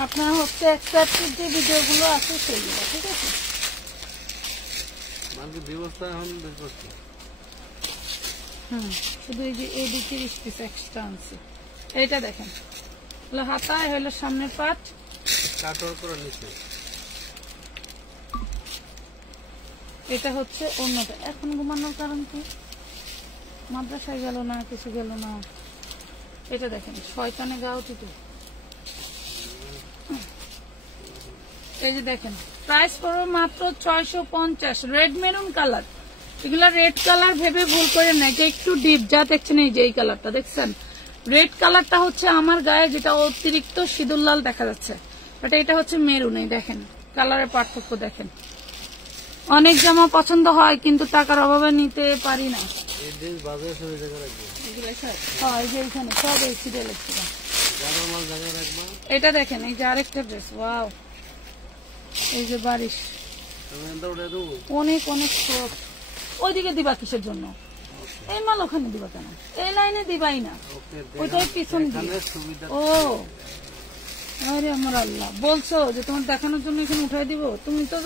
আপনার এক্সট্রাক্টিভ যে ভিডিওগুলো আছে সেগুলো, ঠিক আছে। শুধু এই যে এদিকে 20 পিস এক্সট্রা আনছি। এইটা দেখেন হাতায় হলো সামনের পাট, এটা হচ্ছে অন্যটা। এখন ঘুমানোর কারণ কি? মাদ্রাসায় গেল না, কিছু গেল না, এটা দেখেন শয়তানে গাও টুটু, এই যে দেখেন প্রাইস পড়বে মাত্র 650। রেড মেরুন কালার, এগুলা রেড কালার ভেবে ভুল করে না, এটা একটু ডিপ যা দেখছেন এই যে এই কালারটা দেখছেন, রেড কালারটা হচ্ছে আমার গায়ে যেটা অতিরিক্ত সিঁদুর লাল দেখা যাচ্ছে, বাট এটা হচ্ছে মেরুন। এই দেখেন কালারের পার্থক্য দেখেন। অনেক জামা পছন্দ হয় কিন্তু টাকার অভাবে নিতে পারি না। এই ড্রেস বাজারে সব জায়গা রাখবে, এগুলো সব হয় যে এখানে সব এই সিরিয়াল ছিল। যারা মাল জায়গায় রাখবা। এটা দেখেন এই যে আরেকটা ড্রেস, ওয়াও, এই যে বারিশ, তুমি এটা উঠে দেবো। অনেক অনেক সফট। ওইদিকে দিবা কিসের জন্য? এই মাল ওখানে দিবা কেন? এই লাইনে দিবাই না, ওইটাই পিছন দিয়ে। সুবিধা ও আরে আমার আল্লাহ, বলছো যে তোমার দেখানোর জন্য এখানে উঠাই দিব, তুমি তো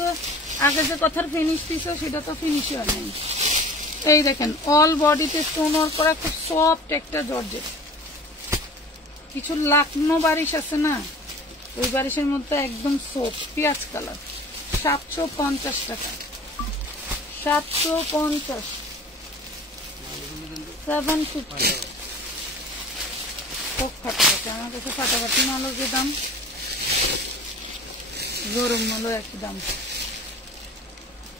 আগে যে কথার ফিনিশ দিছো সেটা তো ফিনিশ হয় নাই। এই দেখেন অল বডিতে স্টোন ওয়ার্ক করা, খুব সফট একটা জর্জেট। কিছু লাকনো বারিশ আছে না, ওই বারিশের মধ্যে একদম সফট পেঁয়াজ কালার। 750 টাকা, 750, 750। খুব ফাটাফাটি, আমার কাছে ফাটাফাটি মালও যে দাম, গরম মালও একই দাম।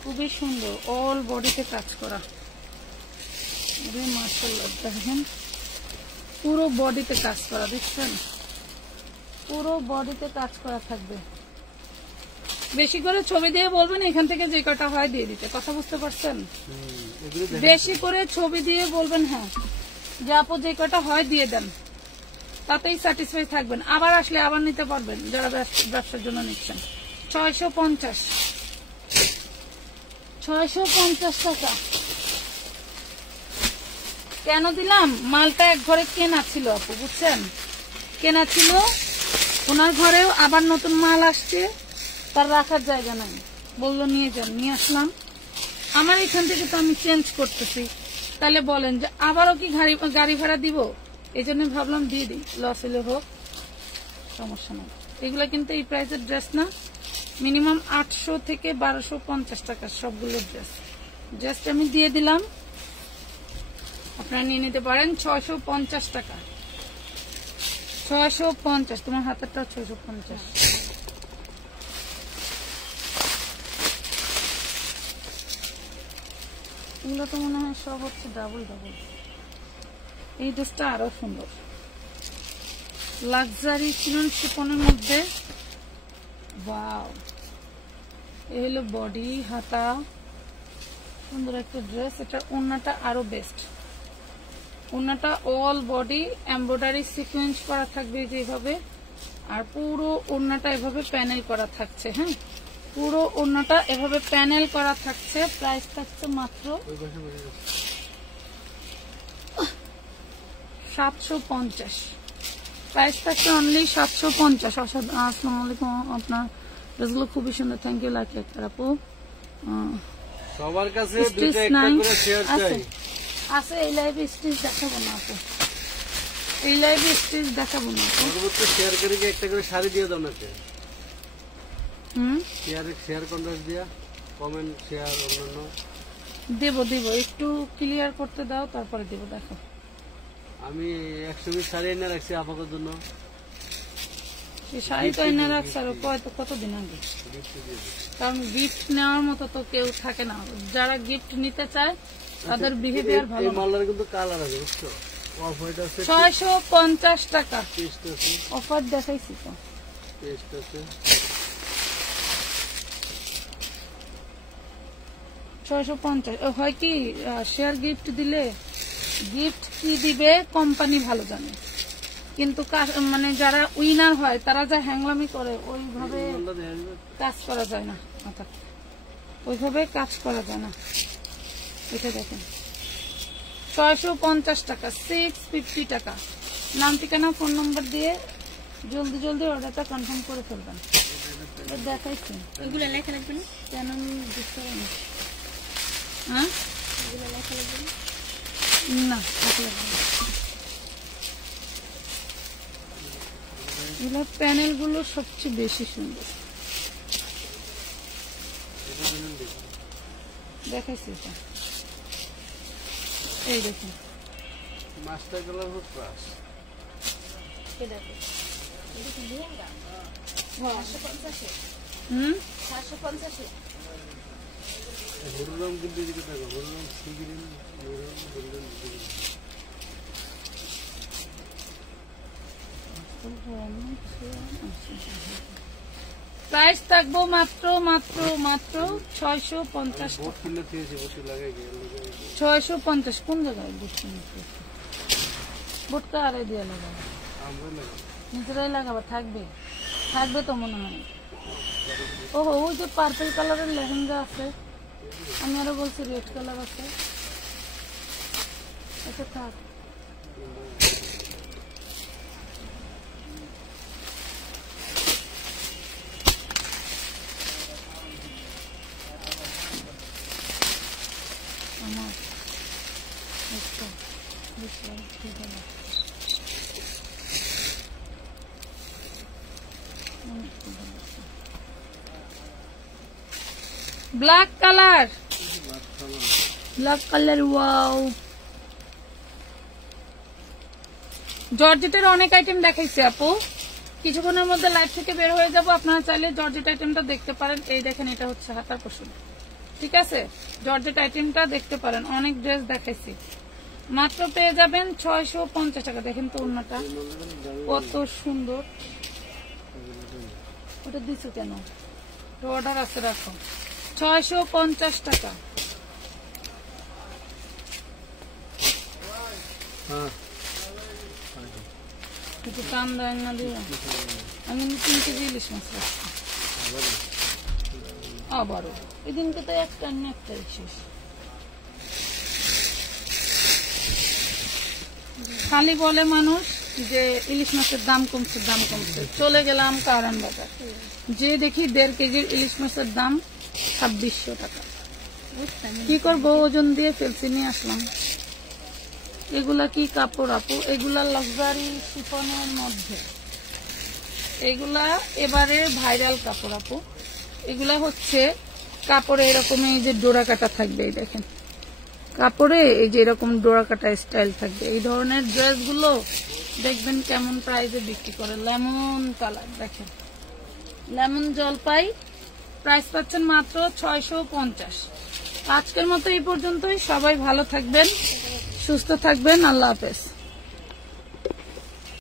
খুবই সুন্দর, অল বডিতে কাজ করা। মাশাআল্লাহ দেখেন পুরো বডিতে কাজ করা, দেখছেন পুরো বডিতে কাজ করা থাকবে। বেশি করে ছবি দিয়ে বলবেন এখান থেকে যে কটা হয় দিয়ে দিতে, কথা বুঝতে পারছেন? বেশি করে ছবি দিয়ে বলবেন, হ্যাঁ যে আপু যে কটা হয় দিয়ে দেন, তাতেই স্যাটিসফাই থাকবেন। আবার আসলে আবার নিতে পারবেন যারা ব্যবসার জন্য নিচ্ছেন। 650, 650 টাকা। কেন দিলাম? মালটা এক ঘরে কেনা ছিল আপু, বুঝছেন, কেনা ছিল, ওনার ঘরেও আবার নতুন মাল আসছে, তার রাখার জায়গা নাই, বললো নিয়ে যান, নিয়ে আসলাম। আমার এখান থেকে তো আমি চেঞ্জ করতেছি, তাহলে বলেন যে আবারও কি গাড়ি ভাড়া দিব? এই জন্য ভাবলাম দিয়ে দিই, লস হলে হোক, সমস্যা নেই। এগুলো কিন্তু এই প্রাইসের ড্রেস না, মিনিমাম 800 থেকে 1250 টাকা সবগুলো ড্রেস। জাস্ট আমি দিয়ে দিলাম, আপনারা নিয়ে নিতে পারেন। 650 টাকা, 650। তোমার হাতেরটা 650। এগুলো তো মনে হয় সব হচ্ছে ডাবল ডাবল। এই ড্রেসটা আরো সুন্দর, লাক্সারি চিনন শিপনের মধ্যে, ওয়াও। এই হলো বডি, হাতা, সুন্দর একটা ড্রেস। এটা ওড়নাটা আরো বেস্ট, ওড়নাটা অল বডি এমব্রয়ডারি সিকোয়েন্স করা থাকবে যেভাবে, আর পুরো ওড়নাটা এভাবে প্যানেল করা থাকছে। হ্যাঁ, পুরো ওড়নাটা এভাবে প্যানেল করা থাকছে। প্রাইস থাকছে মাত্র 750। প্রাইস থাকছে অনলি 750। আসসালামু আলাইকুম, আপনার ড্রেসগুলো খুবই সুন্দর, থ্যাংক ইউ লাকি আক্তার আপু। সবার কাছে দুটো একটা করে শেয়ার চাই। আছে এই লাইভে স্টিচ দেখাবো না আপু, এই লাইভে স্টিচ দেখাবো না আপু। পরবর্তী শেয়ার করে একটা করে শাড়ি দিয়ে দাও নাকি? শেয়ার কন্ট্রাক্ট দিয়া কমেন্ট শেয়ার অন্যান্য দেব দেব, একটু ক্লিয়ার করতে দাও তারপরে দেব। দেখো আমি 100 পিস শাড়ি এনে রাখছি আপাতত জন্য। এই শাড়ি তো এনে রাখছে আর কতদিন আগে, কারণ গিফট নেওয়ার মতো তো কেউ থাকে না। যারা গিফট নিতে চায় তাদের বিহেভিয়ার ভালো। এই মালটার কিন্তু কালার আছে, বুঝছো? অফ হোয়াইট আছে, 650 টাকা টেস্ট আছে, অফার দেখাইছি তো, টেস্ট আছে। 650। হয় কি শেয়ার গিফট দিলে, গিফট কি দিবে কোম্পানি ভালো জানে, কিন্তু মানে যারা উইনার হয় তারা যা হ্যাংলামি করে ওইভাবে কাজ করা যায় না, ওইভাবে কাজ করা যায় না। এটা দেখেন 650 টাকা, 650 টাকা। নাম ঠিকানা ফোন নম্বর দিয়ে জলদি জলদি অর্ডারটা কনফার্ম করে ফেলবেন। দেখাইছি এগুলো লেখা লাগবে না, কেন আমি বুঝতে পারিনি। হ্যাঁ এগুলো লেখা লাগবে না, না লাগবে না। এগুলোর প্যানেল গুলো সবচেয়ে বেশি সুন্দর, দেখাইছি এটা। এই দেখুন মাস্টার কালার ক্রাশ, হরুরাম কিন্তু এদিকে দেখো, হরুরাম সি গ্রিন, হরুরাম গোল্ডেন গ্রিন। প্রাইস থাকবো মাত্র মাত্র মাত্র 650 বোট কিনলে দিয়েছি, বসে লাগাই গেল 650। কোন জায়গায় বুট কিনতে? বুটটা আরে দিয়ে লাগাবো, আমরা লাগাই নিজেরাই লাগাবো। থাকবে থাকবে তো মনে হয়। ওহো, ওই যে পার্পল কালারের লেহেঙ্গা আছে, আমি আরো বলছি রেড কালার আছে। আচ্ছা থাক। আমার একটা বুঝলাম, ঠিক আছে। Black colour, black colour, wow. জর্জেটের অনেক আইটেম দেখাইছে আপু, কিছুক্ষণের মধ্যে লাইভ থেকে বের হয়ে যাব। আপনারা চাইলে জর্জেট আইটেমটা দেখতে পারেন। এই দেখেন, এটা হচ্ছে হাতার পশম, ঠিক আছে? জর্জেট আইটেমটা দেখতে পারেন, অনেক ড্রেস দেখাইছি। মাত্র পেয়ে যাবেন 650 টাকা। দেখেন তো ওড়নাটা কত সুন্দর। ওটা দিছো কেন? অর্ডার আছে, রাখো। 650 টাকা। হ্যাঁ, একটু টান দেয় না দিয়ে। আমি 3 কেজি ইলিশ মাছ রাখছি। আবারও এদিনকে তো একটা না একটাই শেষ। খালি বলে মানুষ যে ইলিশ মাছের দাম কমছে, দাম কমছে। চলে গেলাম কারণ বাজার, যে দেখি 1.5 কেজির ইলিশ মাছের দাম 2600 টাকা। কি করবো, ওজন দিয়ে ফেলছি, নিয়ে আসলাম। এগুলা কি কাপড় আপু? এগুলা লাক্সারি শিফনের মধ্যে, এগুলা এবারে ভাইরাল কাপড় আপু। এগুলা হচ্ছে কাপড়ে এরকম এই যে ডোরা কাটা থাকবে, এই দেখেন কাপড়ে এই যে এরকম ডোরা কাটা স্টাইল থাকবে। এই ধরনের ড্রেস গুলো দেখবেন কেমন প্রাইসে বিক্রি করে। লেমন কালার দেখেন, লেমন জলপাই, প্রাইস পাচ্ছেন মাত্র 650। আজকের মতো এই পর্যন্তই। সবাই ভালো থাকবেন, সুস্থ থাকবেন। আল্লাহ হাফেজ।